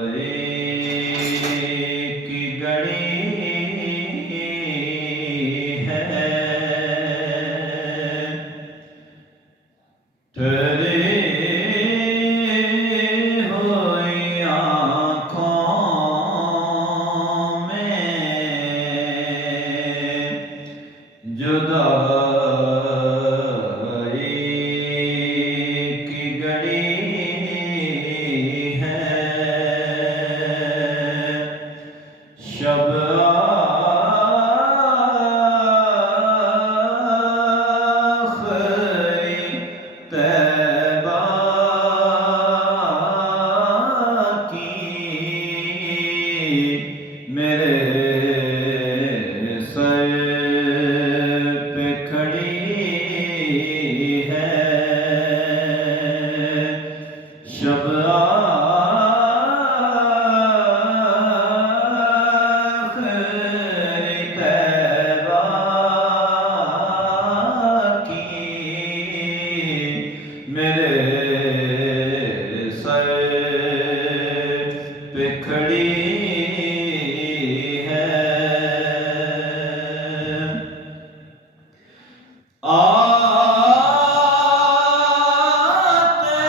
जुदाई की घड़ी है तेरी हुई आँखों में जुदाई की घड़ी है शब आखिरी तैबा की मेरे सर पे खड़ी है शब आखिरी तैबा की मेरे सर पे खड़ी है आते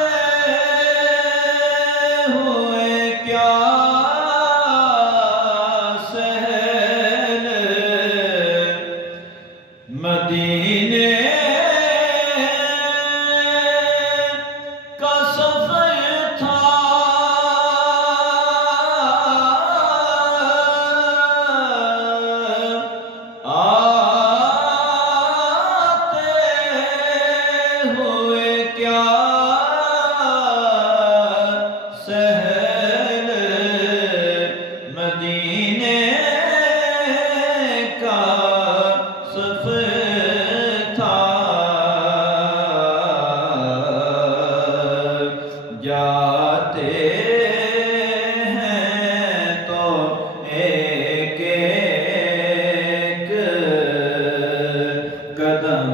हुए क्या सहल मदीने का सफर था क्या सहल मदीने का सफर था जाते हैं तो एक एक कदम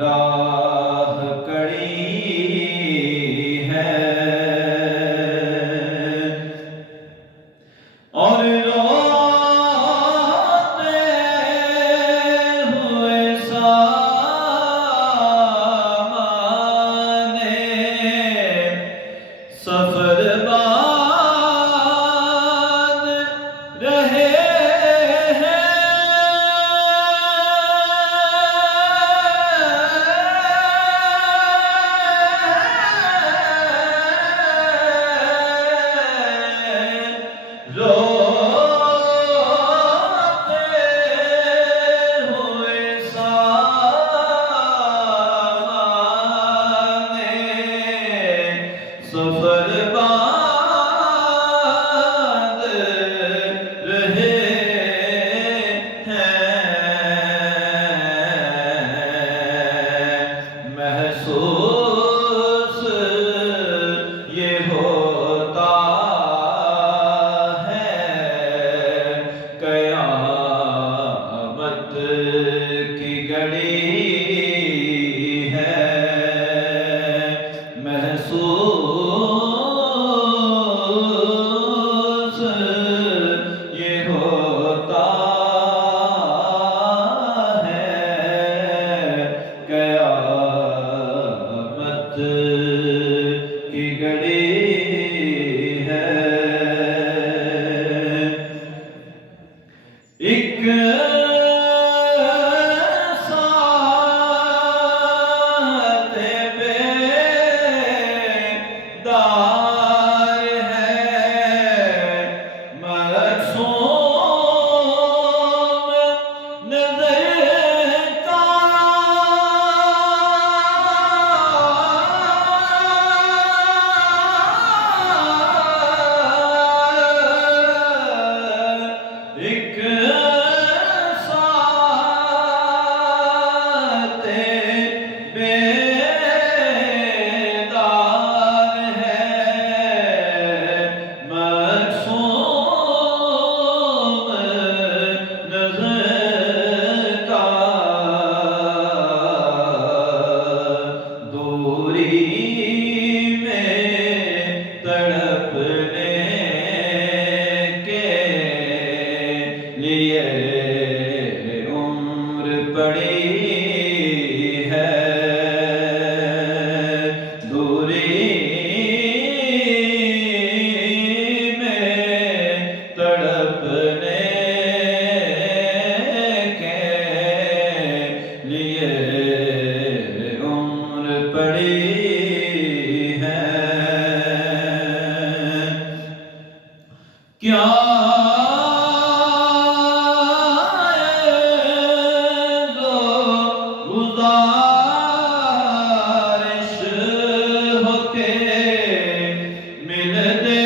राह कड़ी है और रोते हुए सामाने सफर बांध रहे रोते हुए सामाने सफर बांध रहे हैं महसूस ये होता क़यामत की घड़ी है महसूस ये होता है क़यामत की घड़ी है एक साथ बेदार है मासूम नज़र का एक दूरी کیا گزارش ہو کے ملتے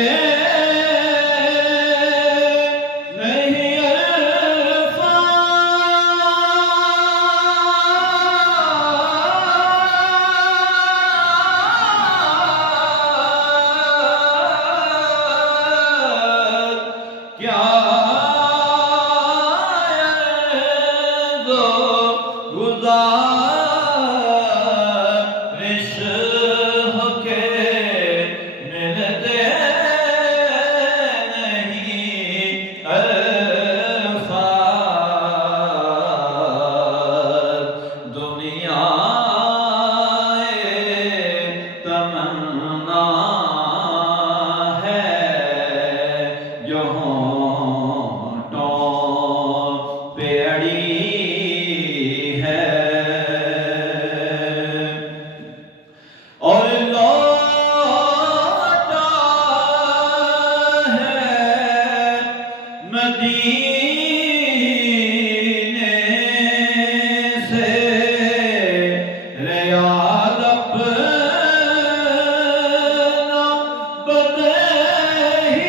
نہیں کیا گزارش ہو کے ملتے نہیں الفاظ دنیا تمنا ہے جو ہونٹوں پہ اڑی ہے اور لوٹا ہے مدینے سے ریاض اپنا بدہی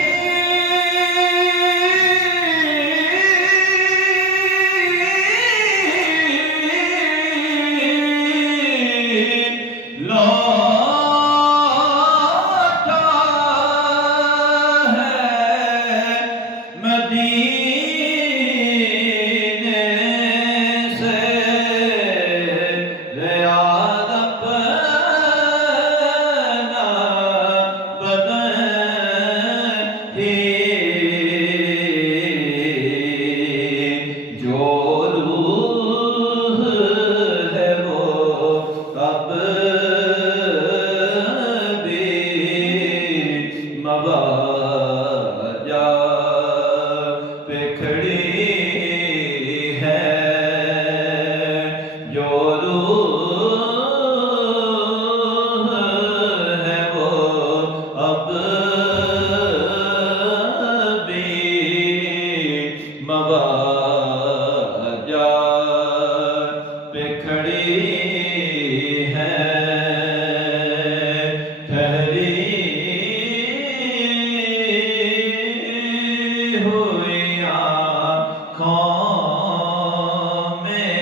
لوٹا ہے مدینے سے ریاض اپنا بدہی جو روح ہے وہ اب بھی مواجہ پہ کھڑی ہے جو روح ہے وہ اب بھی مواجہ پہ کھڑی ہے ٹھہری ہوئی آنکھوں میں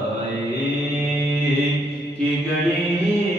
جدائی کی گھڑی